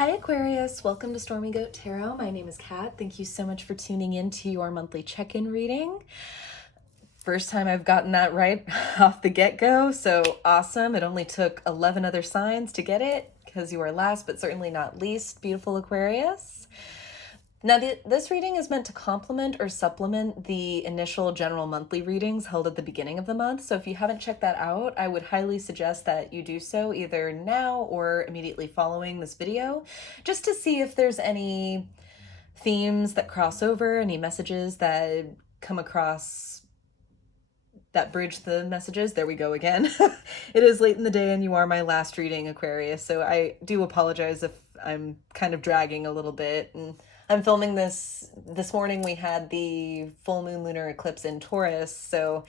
Hi Aquarius, welcome to Stormy Goat Tarot. My name is Kat. Thank you so much for tuning in to your monthly check-in reading. First time I've gotten that right off the get-go, so awesome. It only took 11 other signs to get it because you are last but certainly not least, beautiful Aquarius. Now, this reading is meant to complement or supplement the initial general monthly readings held at the beginning of the month. So if you haven't checked that out, I would highly suggest that you do so either now or immediately following this video, just to see if there's any themes that cross over, any messages that come across that bridge the messages. There we go again. It is late in the day and you are my last reading, Aquarius, so I do apologize if I'm kind of dragging a little bit. And I'm filming this morning. We had the full moon lunar eclipse in Taurus, so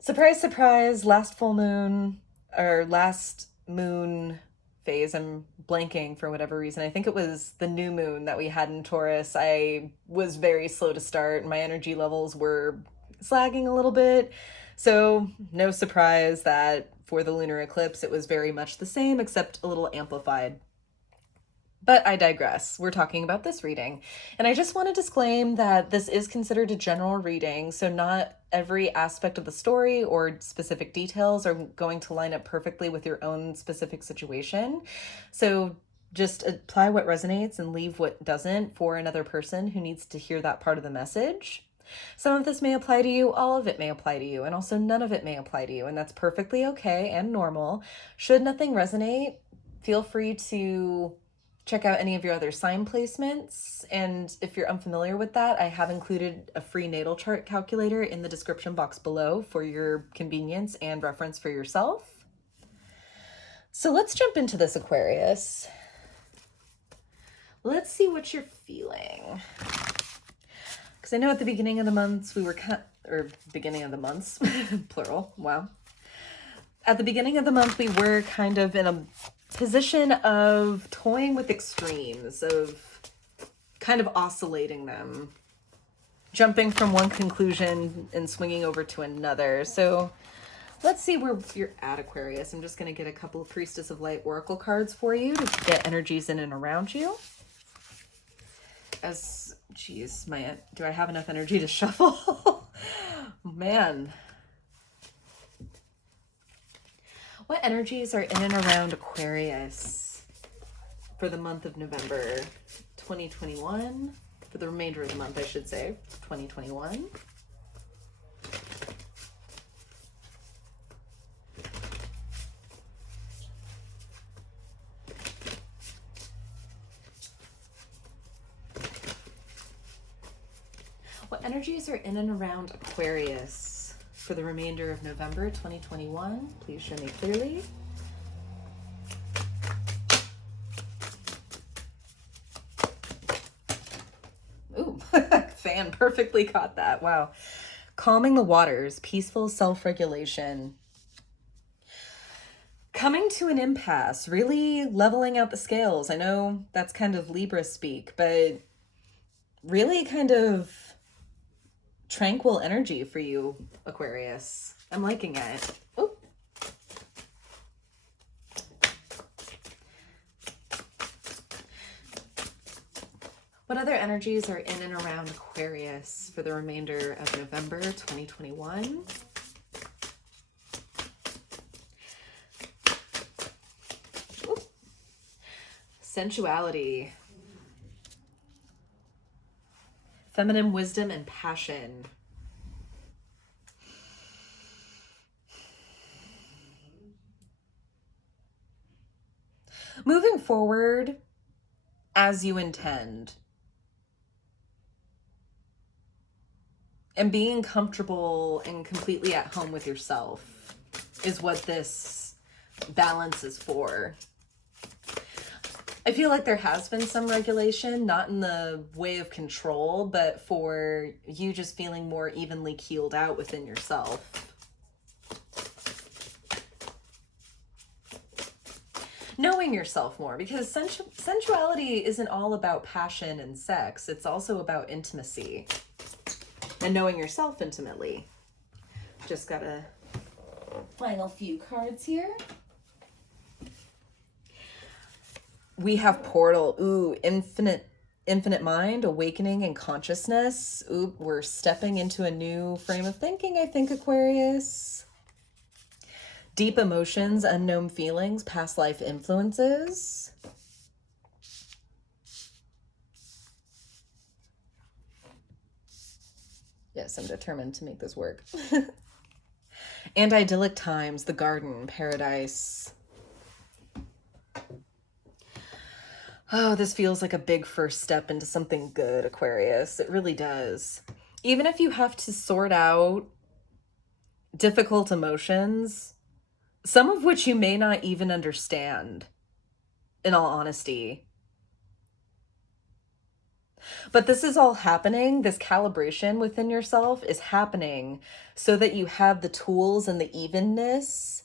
surprise, surprise, last full moon, or last moon phase. I'm blanking for whatever reason. I think it was the new moon that we had in Taurus. I was very slow to start and my energy levels were slagging a little bit. So no surprise that for the lunar eclipse, it was very much the same, except a little amplified. But I digress. We're talking about this reading. And I just want to disclaim that this is considered a general reading, so not every aspect of the story or specific details are going to line up perfectly with your own specific situation. So just apply what resonates and leave what doesn't for another person who needs to hear that part of the message. Some of this may apply to you, all of it may apply to you, and also none of it may apply to you, and that's perfectly okay and normal. Should nothing resonate, feel free to check out any of your other sign placements. And if you're unfamiliar with that, I have included a free natal chart calculator in the description box below for your convenience and reference for yourself. So let's jump into this, Aquarius. Let's see what you're feeling. Because I know at the beginning of the months we were beginning of the months, plural, wow. At the beginning of the month, we were kind of in a position of toying with extremes, of kind of oscillating them, jumping from one conclusion and swinging over to another. So let's see where you're at, Aquarius. I'm just going to get a couple of Priestess of Light Oracle cards for you to get energies in and around you. Do I have enough energy to shuffle? Man. What energies are in and around Aquarius for the month of November 2021? For the remainder of the month, I should say, 2021. What energies are in and around Aquarius for the remainder of November 2021? Please show me clearly. Ooh, fan perfectly caught that. Wow. Calming the waters, peaceful self-regulation. Coming to an impasse, really leveling out the scales. I know that's kind of Libra speak, but really kind of tranquil energy for you, Aquarius. I'm liking it. Oh. What other energies are in and around Aquarius for the remainder of November 2021? Ooh. Sensuality. Feminine wisdom and passion. Moving forward as you intend. And being comfortable and completely at home with yourself is what this balance is for. I feel like there has been some regulation, not in the way of control, but for you just feeling more evenly keeled out within yourself. Knowing yourself more, because sensuality isn't all about passion and sex. It's also about intimacy and knowing yourself intimately. Just got a final few cards here. We have portal. Ooh, infinite mind, awakening, and consciousness. Ooh, we're stepping into a new frame of thinking, I think, Aquarius. Deep emotions, unknown feelings, past life influences. Yes, I'm determined to make this work. And idyllic times, the garden, paradise. Oh, this feels like a big first step into something good, Aquarius. It really does. Even if you have to sort out difficult emotions, some of which you may not even understand, in all honesty. But this is all happening, this calibration within yourself is happening so that you have the tools and the evenness,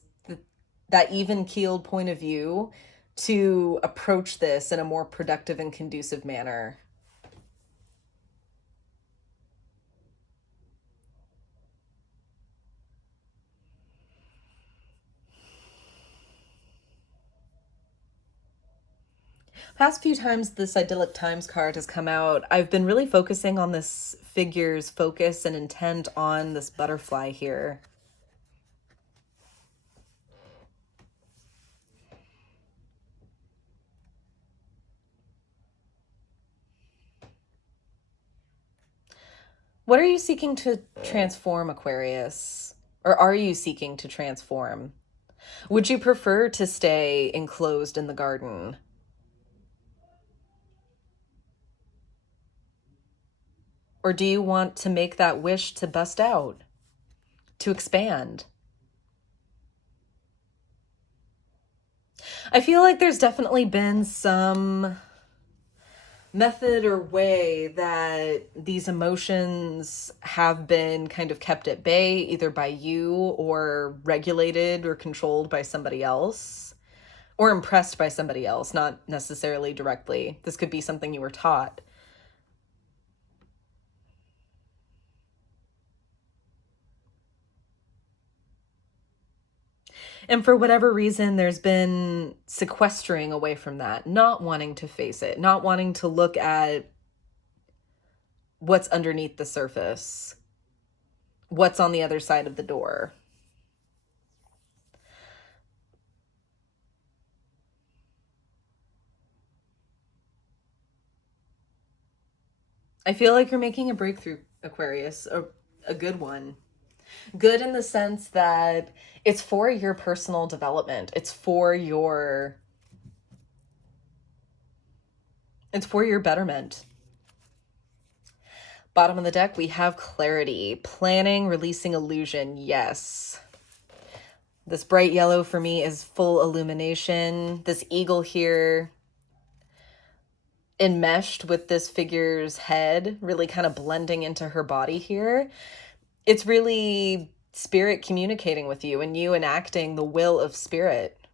that even keeled point of view to approach this in a more productive and conducive manner. Past few times this idyllic times card has come out, I've been really focusing on this figure's focus and intent on this butterfly here. What are you seeking to transform, Aquarius? Or are you seeking to transform? Would you prefer to stay enclosed in the garden? Or do you want to make that wish to bust out, to expand? I feel like there's definitely been some method or way that these emotions have been kind of kept at bay, either by you or regulated or controlled by somebody else, or impressed by somebody else, not necessarily directly. This could be something you were taught. And for whatever reason, there's been sequestering away from that, not wanting to face it, not wanting to look at what's underneath the surface, what's on the other side of the door. I feel like you're making a breakthrough, Aquarius, a good one. Good in the sense that it's for your personal development. It's for your betterment. Bottom of the deck, we have clarity, planning, releasing illusion. Yes. This bright yellow for me is full illumination. This eagle here enmeshed with this figure's head, really kind of blending into her body here. It's really spirit communicating with you and you enacting the will of spirit.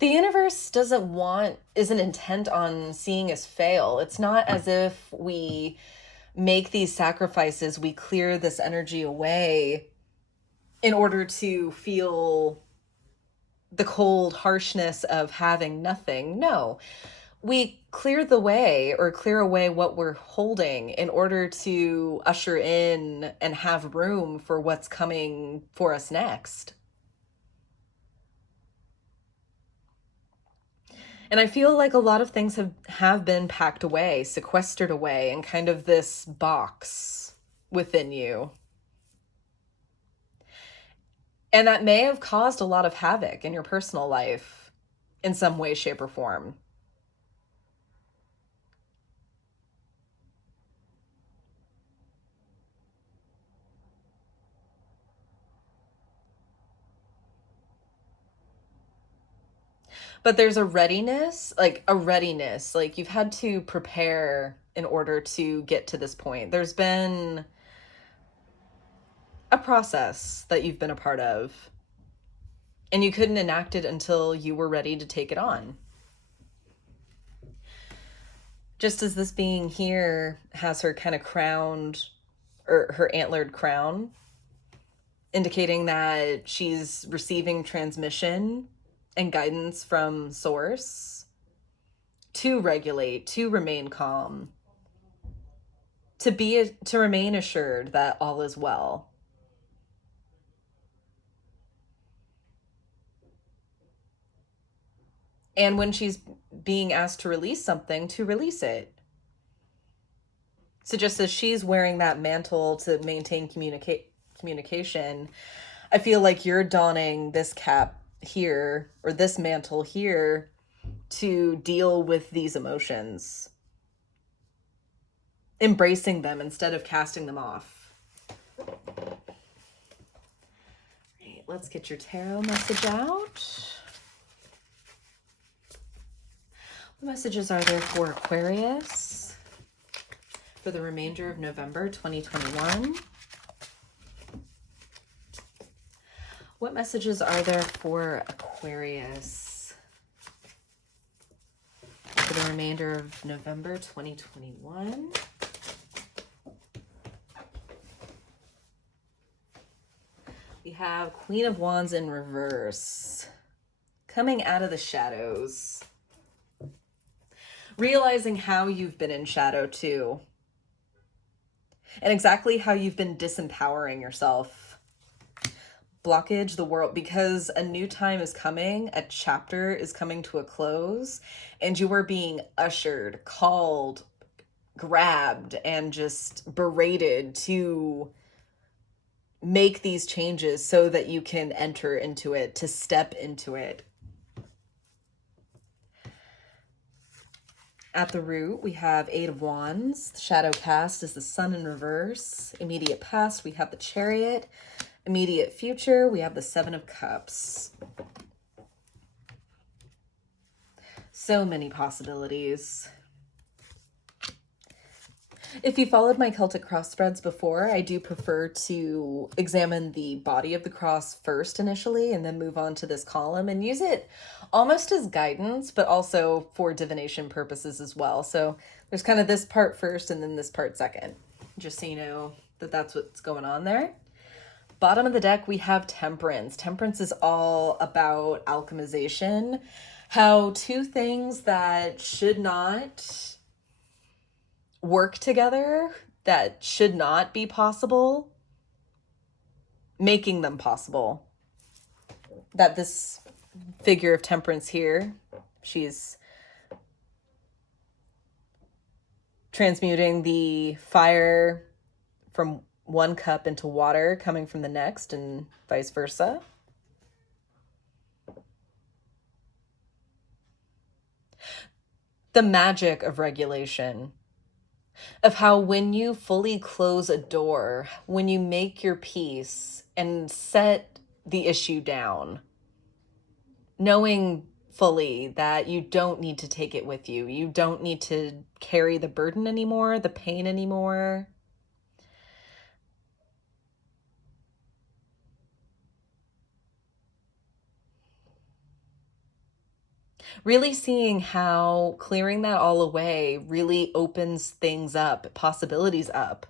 The universe isn't intent on seeing us fail. It's not as if we make these sacrifices, we clear this energy away in order to feel the cold harshness of having nothing. No, we clear the way or clear away what we're holding in order to usher in and have room for what's coming for us next. And I feel like a lot of things have been packed away, sequestered away in kind of this box within you. And that may have caused a lot of havoc in your personal life in some way, shape, or form. But there's a readiness, like you've had to prepare in order to get to this point. There's been a process that you've been a part of, and you couldn't enact it until you were ready to take it on. Just as this being here has her kind of crowned, or her antlered crown, indicating that she's receiving transmission and guidance from source to regulate, to remain calm, to remain assured that all is well. And when she's being asked to release something, to release it. So just as she's wearing that mantle to maintain communication, I feel like you're donning this cap here, or this mantle here, to deal with these emotions, embracing them instead of casting them off. Right, let's get your tarot message out. What messages are there for Aquarius for the remainder of November 2021? What messages are there for Aquarius for the remainder of November 2021? We have Queen of Wands in reverse, coming out of the shadows. Realizing how you've been in shadow too. And exactly how you've been disempowering yourself. Blockage the world, because a new time is coming, a chapter is coming to a close, and you are being ushered, called, grabbed, and just berated to make these changes so that you can enter into it, to step into it. At the root, we have Eight of Wands. The shadow cast is the Sun in reverse. Immediate past, we have the Chariot. Immediate future, we have the Seven of Cups. So many possibilities. If you followed my Celtic cross spreads before, I do prefer to examine the body of the cross first initially and then move on to this column and use it almost as guidance, but also for divination purposes as well. So there's kind of this part first and then this part second, just so you know that that's what's going on there. Bottom of the deck, we have Temperance. Temperance is all about alchemization, how two things that should not work together, that should not be possible, making them possible. That this figure of Temperance here, she's transmuting the fire from one cup into water coming from the next, and vice versa. The magic of regulation, of how when you fully close a door, when you make your peace and set the issue down, knowing fully that you don't need to take it with you, you don't need to carry the burden anymore, the pain anymore. Really seeing how clearing that all away really opens things up, possibilities up,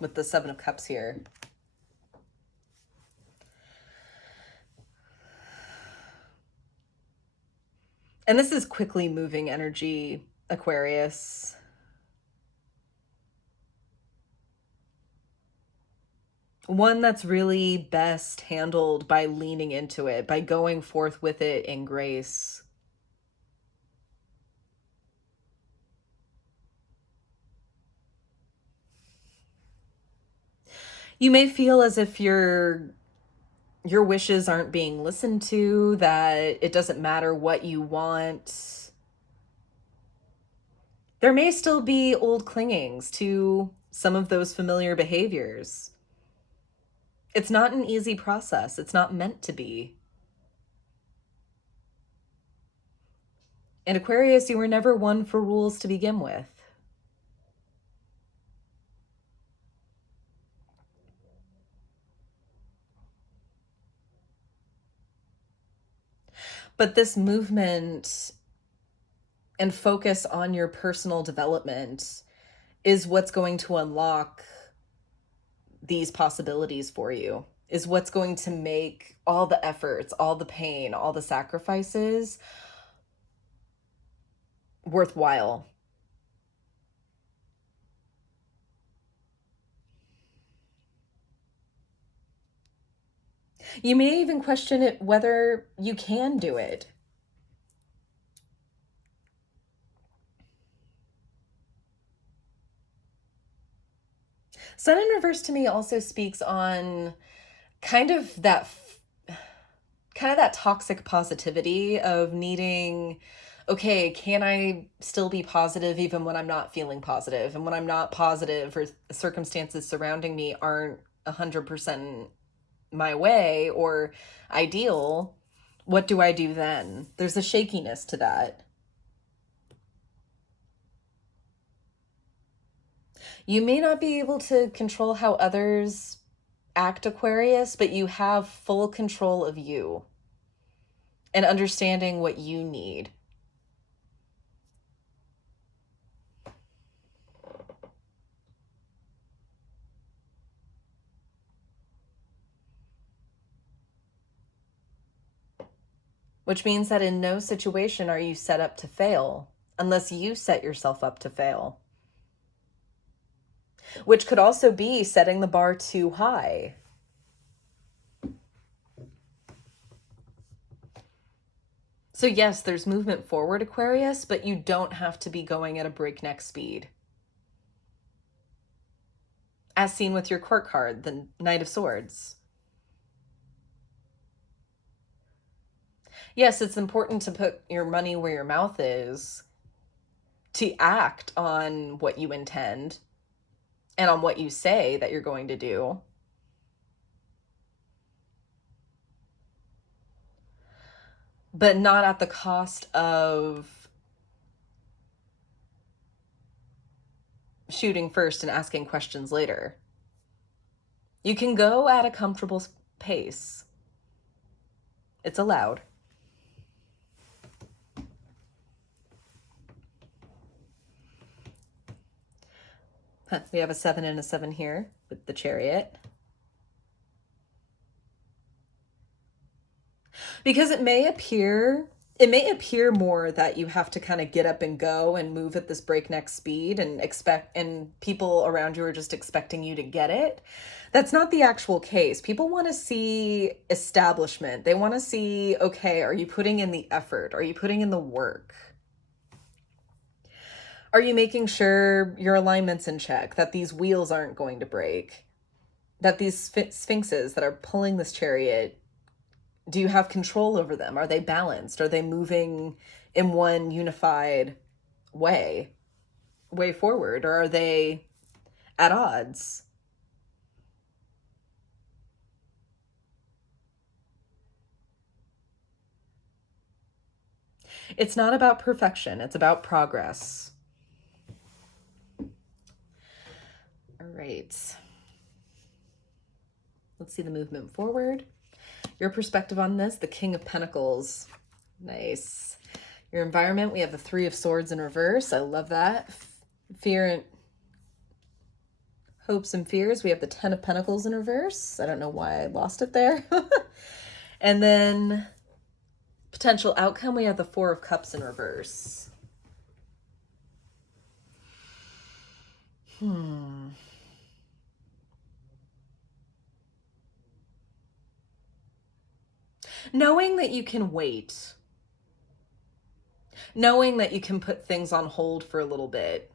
with the Seven of Cups here. And this is quickly moving energy, Aquarius. One that's really best handled by leaning into it, by going forth with it in grace. You may feel as if your wishes aren't being listened to, that it doesn't matter what you want. There may still be old clingings to some of those familiar behaviors. It's not an easy process. It's not meant to be. And Aquarius, you were never one for rules to begin with. But this movement and focus on your personal development is what's going to unlock these possibilities for you. is what's going to make all the efforts, all the pain, all the sacrifices worthwhile. You may even question it whether you can do it. Sun in reverse to me also speaks on kind of that toxic positivity of needing, okay, can I still be positive even when I'm not feeling positive? And when I'm not positive or circumstances surrounding me aren't 100% my way or ideal, what do I do then? There's a shakiness to that. You may not be able to control how others act, Aquarius, but you have full control of you and understanding what you need. Which means that in no situation are you set up to fail unless you set yourself up to fail. Which could also be setting the bar too high. So yes, there's movement forward, Aquarius, but you don't have to be going at a breakneck speed. As seen with your court card, the Knight of Swords. Yes, it's important to put your money where your mouth is, to act on what you intend and on what you say that you're going to do. But not at the cost of shooting first and asking questions later. You can go at a comfortable pace. It's allowed. We have a 7 and a 7 here with the Chariot. Because it may appear more that you have to kind of get up and go and move at this breakneck speed and people around you are just expecting you to get it. That's not the actual case. People want to see establishment. They want to see, okay, are you putting in the effort? Are you putting in the work? Are you making sure your alignment's in check, that these wheels aren't going to break, that these sphinxes that are pulling this chariot, do you have control over them? Are they balanced? Are they moving in one unified way forward? Or are they at odds? It's not about perfection. It's about progress. All right. Let's see the movement forward. Your perspective on this, the King of Pentacles. Nice. Your environment, we have the 3 of Swords in reverse. I love that. Fear and hopes and fears. We have the 10 of Pentacles in reverse. I don't know why I lost it there. And then potential outcome, we have the 4 of Cups in reverse. Knowing that you can wait. Knowing that you can put things on hold for a little bit.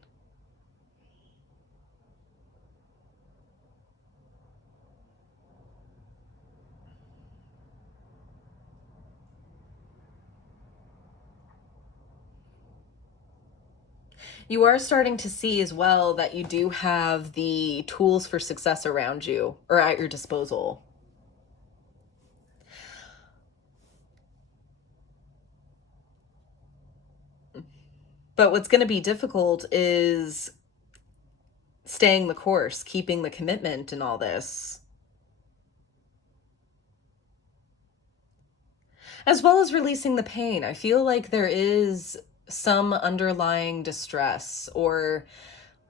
You are starting to see as well that you do have the tools for success around you or at your disposal. But what's going to be difficult is staying the course, keeping the commitment in all this. As well as releasing the pain. I feel like there is some underlying distress or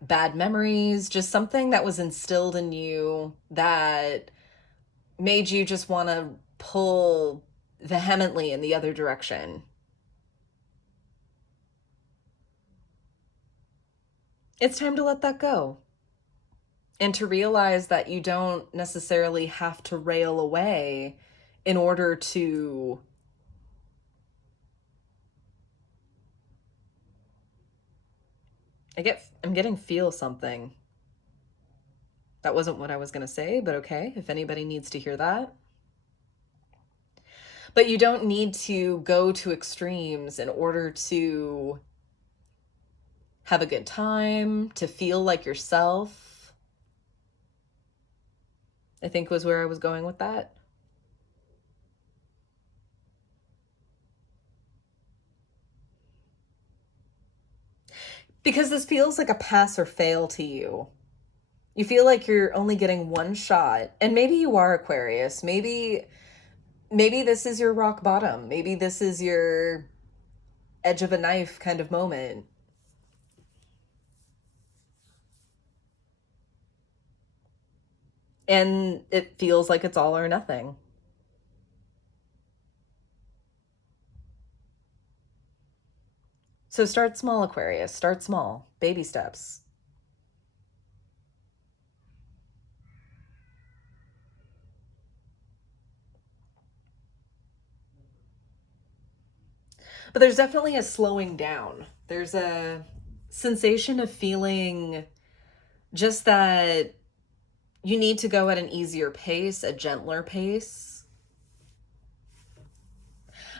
bad memories, just something that was instilled in you that made you just want to pull vehemently in the other direction. It's time to let that go. And to realize that you don't necessarily have to rail away in order to I'm getting feel something. That wasn't what I was going to say, but okay, if anybody needs to hear that. But you don't need to go to extremes in order to have a good time, to feel like yourself, I think was where I was going with that. Because this feels like a pass or fail to you. You feel like you're only getting one shot. And maybe you are Aquarius. Maybe this is your rock bottom. Maybe this is your edge of a knife kind of moment. And it feels like it's all or nothing. So start small, Aquarius. Start small. Baby steps. But there's definitely a slowing down. There's a sensation of feeling just that you need to go at an easier pace, a gentler pace.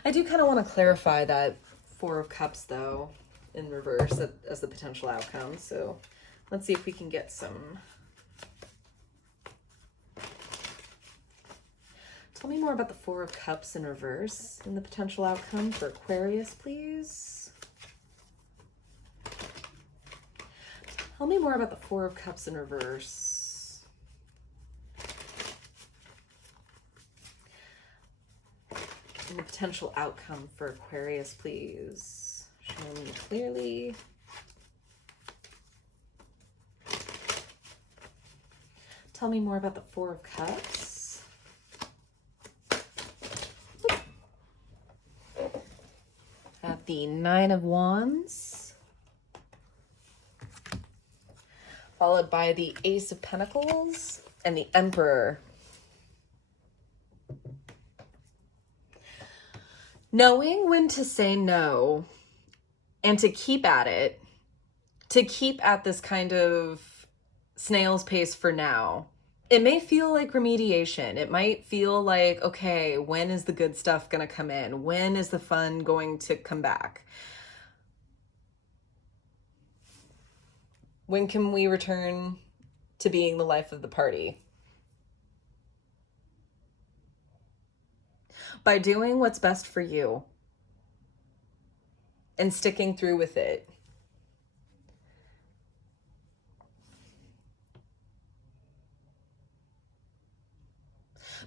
I do kind of want to clarify that Four of Cups, though, in reverse as the potential outcome. So let's see if we can get some. Tell me more about the Four of Cups in reverse and the potential outcome for Aquarius, please. Tell me more about the Four of Cups in reverse. And the potential outcome for Aquarius, please. Show me clearly. Tell me more about the Four of Cups. Have the Nine of Wands, followed by the Ace of Pentacles and the Emperor. Knowing when to say no and to keep at it, to keep at this kind of snail's pace for now. It may feel like remediation. It might feel like, okay, when is the good stuff going to come in? When is the fun going to come back? When can we return to being the life of the party? By doing what's best for you and sticking through with it.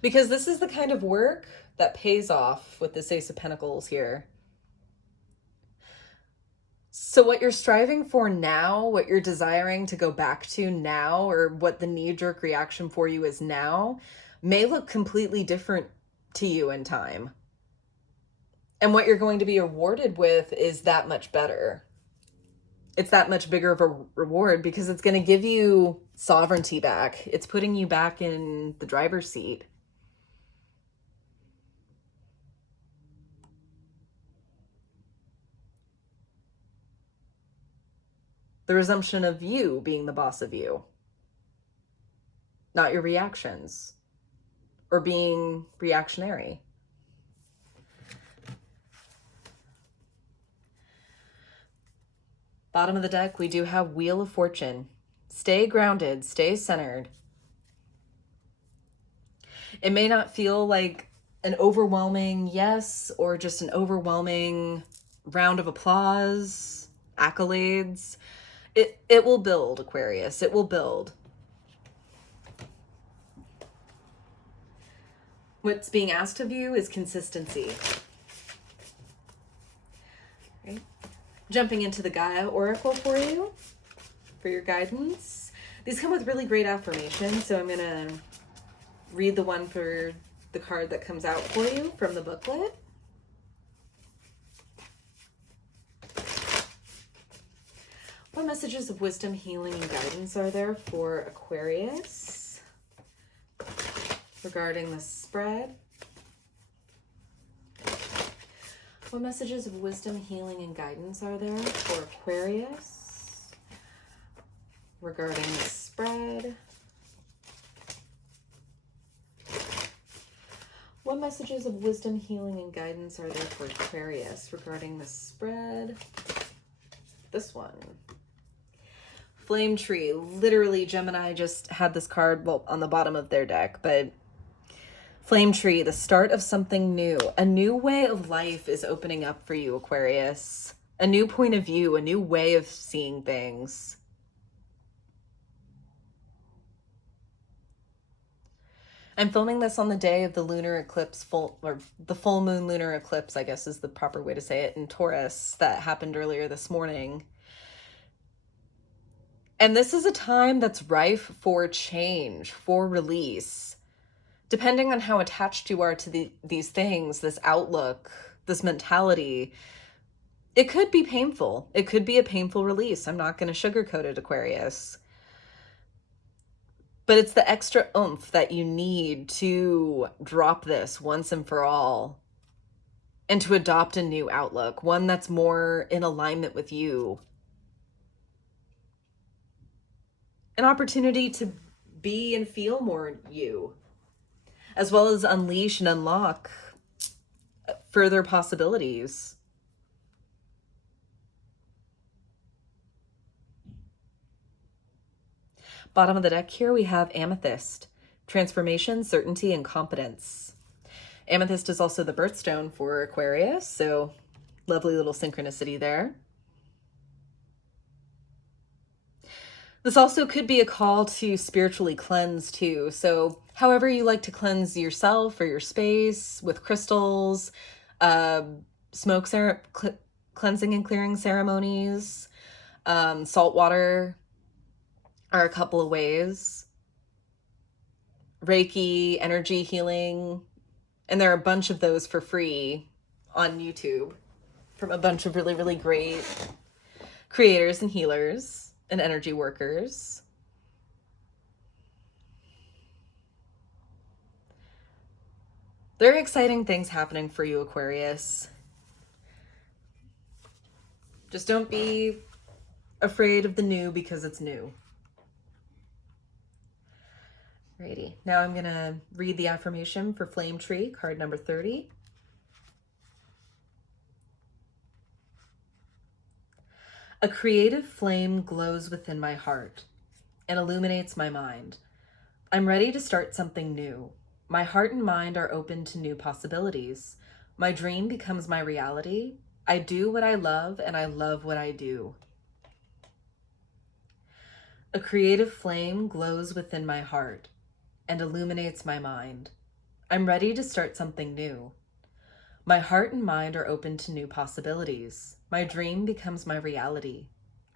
Because this is the kind of work that pays off with this Ace of Pentacles here. So what you're striving for now, what you're desiring to go back to now, or what the knee-jerk reaction for you is now, may look completely different to you in time. And what you're going to be rewarded with is that much better. It's that much bigger of a reward because it's going to give you sovereignty back. It's putting you back in the driver's seat. The resumption of you being the boss of you, not your reactions or being reactionary. Bottom of the deck, we do have Wheel of Fortune. Stay grounded, stay centered. It may not feel like an overwhelming yes or just an overwhelming round of applause, accolades. It will build, Aquarius. It will build. What's being asked of you is consistency. Okay. Jumping into the Gaia Oracle for you, for your guidance. These come with really great affirmations, so I'm going to read the one for the card that comes out for you from the booklet. What messages of wisdom, healing, and guidance are there for Aquarius regarding the spread? What messages of wisdom, healing, and guidance are there for Aquarius regarding the spread? What messages of wisdom, healing, and guidance are there for Aquarius regarding the spread? This one. Flame Tree. Literally, Gemini just had this card, well, on the bottom of their deck, but Flame Tree, the start of something new. A new way of life is opening up for you, Aquarius. A new point of view, a new way of seeing things. I'm filming this on the day of the lunar eclipse, the full moon lunar eclipse, I guess is the proper way to say it, in Taurus that happened earlier this morning. And this is a time that's rife for change, for release. Depending on how attached you are to these things, this outlook, this mentality, it could be painful. It could be a painful release. I'm not going to sugarcoat it, Aquarius. But it's the extra oomph that you need to drop this once and for all and to adopt a new outlook, one that's more in alignment with you. An opportunity to be and feel more you, as well as unleash and unlock further possibilities. Bottom of the deck here, we have Amethyst, transformation, certainty, and competence. Amethyst is also the birthstone for Aquarius, so lovely little synchronicity there. This also could be a call to spiritually cleanse too. So however you like to cleanse yourself or your space with crystals, smoke cleansing and clearing ceremonies, salt water are a couple of ways. Reiki, energy healing, and there are a bunch of those for free on YouTube from a bunch of really, really great creators and healers and energy workers. There are exciting things happening for you, Aquarius. Just don't be afraid of the new because it's new. Alrighty, now I'm gonna read the affirmation for Flame Tree, card number 30. A creative flame glows within my heart and illuminates my mind. I'm ready to start something new. My heart and mind are open to new possibilities. My dream becomes my reality. I do what I love and I love what I do. A creative flame glows within my heart and illuminates my mind. I'm ready to start something new. My heart and mind are open to new possibilities. My dream becomes my reality.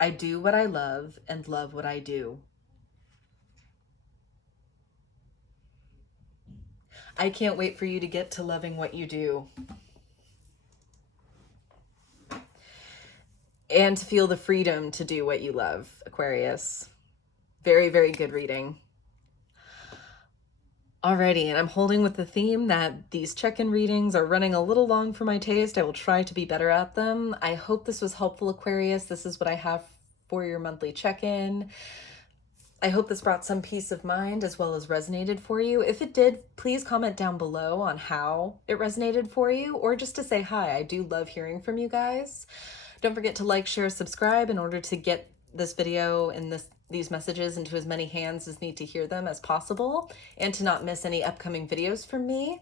I do what I love and love what I do. I can't wait for you to get to loving what you do. And to feel the freedom to do what you love, Aquarius. Very, very good reading. Alrighty, and I'm holding with the theme that these check-in readings are running a little long for my taste. I will try to be better at them. I hope this was helpful, Aquarius. This is what I have for your monthly check-in. I hope this brought some peace of mind as well as resonated for you. If it did, please comment down below on how it resonated for you, or just to say hi. I do love hearing from you guys. Don't forget to like, share, subscribe in order to get this video and these messages into as many hands as need to hear them as possible, and to not miss any upcoming videos from me.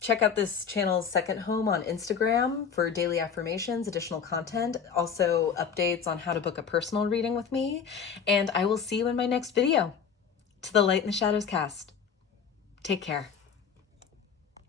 Check out this channel's second home on Instagram for daily affirmations, additional content, also updates on how to book a personal reading with me, and I will see you in my next video. To the Light in the Shadows cast. Take care.